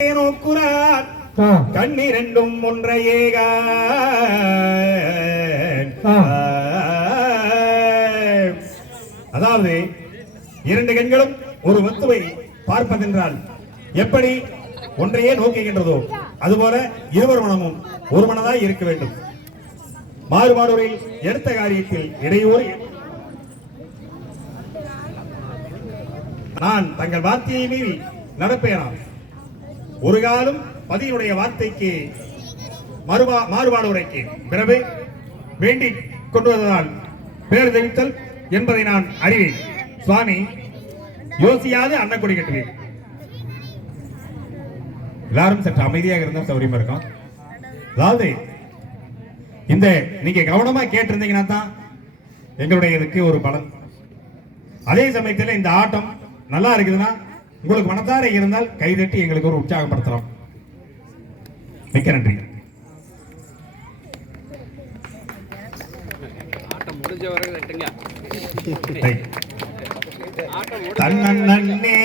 நோக்குறார். கண்ணிரண்டும் ஒன்றையேக. அதாவது இரண்டு கண்களும் ஒரு வத்துவை பார்ப்பதென்றால் எப்படி ஒன்றையே நோக்குகின்றதோ அதுபோல இருவர் மனமும் ஒரு மனதாய் இருக்க வேண்டும். மாறுபாடுகளில் எடுத்த காரியத்தில் இடையூறு நான் தங்கள் வார்த்தையை மீறி நடப்பேனாம் ஒரு காலம் பதியினுடைய வார்த்தைக்கு மறுபா மாறுபாடு உரைக்கு பிறகு வேண்டி கொண்டு வந்ததால் பேர் தெரிவித்தல் என்பதை நான் அறிவேன். சுவாமி யோசியாது அன்னக்குடி கட்டுவேன் எல்லாரும் சற்று அமைதியாக இருந்தால் சௌரியமா இருக்கும். அதாவது இந்த நீங்க கவனமா கேட்டிருந்தீங்கன்னா தான் எங்களுடைய இதுக்கு ஒரு பலன். அதே சமயத்தில் இந்த ஆட்டம் நல்லா இருக்குதுன்னா உங்களுக்கு மனதார இருந்தால் கைதட்டி எங்களுக்கு ஒரு உற்சாகப்படுத்தலாம். மிக்க நன்றி. தன்னே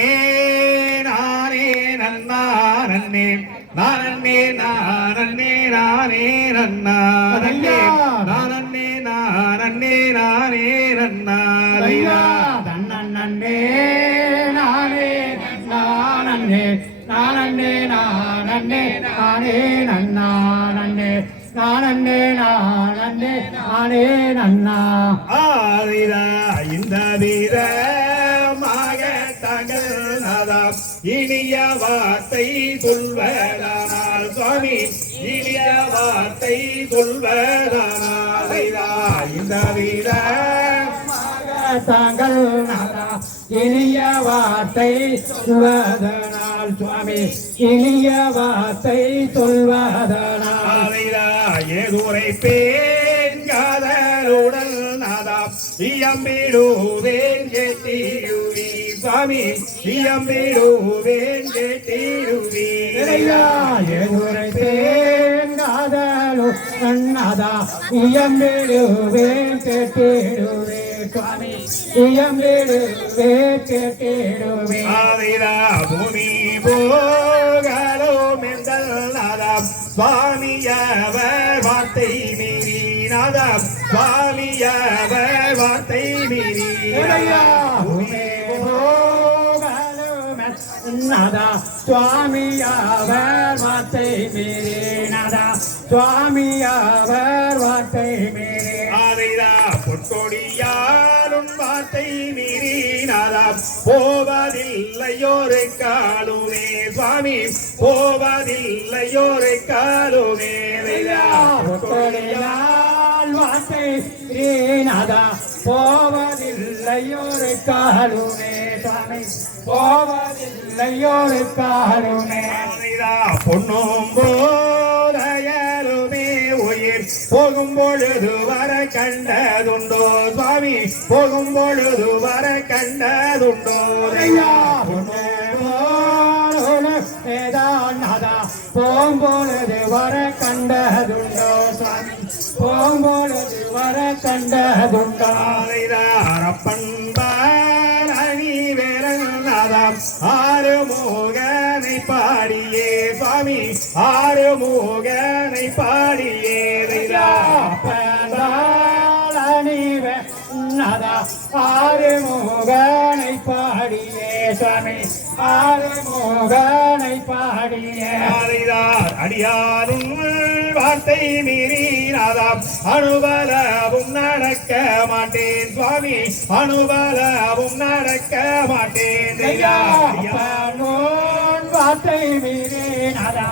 நானே நன்னா நன்னே. நானே நானே நானே நன்னா நன்னே. நன்னே நானே நானே நானே, நன்னானன்னே, நானன்னே, நானே நானே, நன்னா. ஆதிரா இந்த வீரமாக தங்கள் நதம் இனிய வார்த்தை சொல்வதானால் சுவாமி இனிய வார்த்தை சொல்வதானால் இந்த வீர தாங்கள் நாதா, இனிய வார்த்தை சொல்வதனால் சுவாமி இனிய வார்த்தை சொல்வதனால். ஆதிரா ஏதுரை பேன் காதலுடன் நாதா இயம்பிடுவேன் கேட்டிடுவி. சுவாமி இயம்பிடுவேன் கேட்டிடுவி. எதுரைத்தேங்காதலோ கண்ணாதா இயம்பிடுவே கேட்டிடுவே. சுவாமி பூமி போகலும் எந்தல் நாதம். சுவாமியவர் வார்த்தை மீறி நாதம். சுவாமியவர் வார்த்தை மீறி பூமி நாதா சுவாமியாவர் வார்த்தை மீறே நாதா சுவாமியாவர் வார்த்தை மீறே பொற்கொடியாரும் வார்த்தை மீறி நாதம் போவதில்லையோரு காலுமே சுவாமி போவதில்லையோரு காலுமே வார்த்தை ஸ்ரீநாதா போவதில்லையோரு காலுமே சுவாமி போவதில்லையோரு காலுமே பொன்னும் போகும் பொழுது வர கண்டதுண்டோ சுவாமி போகும் பொழுது வர கண்டதுண்டோ. வேதாநாதா போம்பொழுது வர கண்டதுண்டோ சாமி போம்பொழுது வர கண்டதுண்டோ. பண்பாணி வேரநாதம் ஆறு மோகனை பாடியே சுவாமி ஆறு மோகனை பாடியே. மோகனை பாடியே சுவாமி. ஆறு மோகனை பாடியே. ஆதிதார் அடியாரும் வார்த்தை மீறி நாதாம். அனுபலவும் நடக்க மாட்டேன் சுவாமி. அனுபலவும் நடக்க மாட்டேன் வார்த்தை மீறே நாதா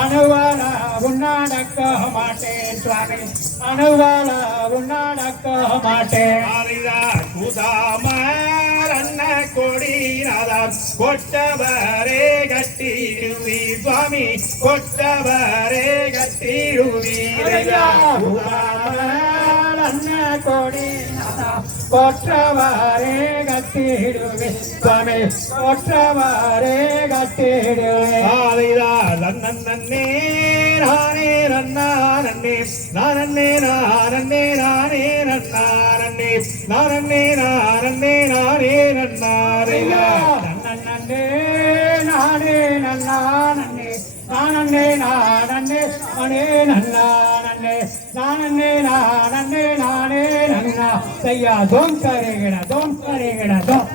அணுவால உன்னாடக்க மாட்டேன் சுவாமி. அணுவால உன்னாடக்க மாட்டேன். கொடி கொட்டவரே கட்டிடுவி சுவாமி. கொட்டவரே கட்டிடுவி கொடி கொற்றவாரே கட்டிடுவே சுவாமி. கொற்றவாரே கட்டிடுவே நன்னன் நன்னே நானே நன்னா நன்னே நானே நன்னா நன்னே நானே நானே நானே நன்னா. ஐயா தோம் கரேகடா தோம் கரேகடா தோம்.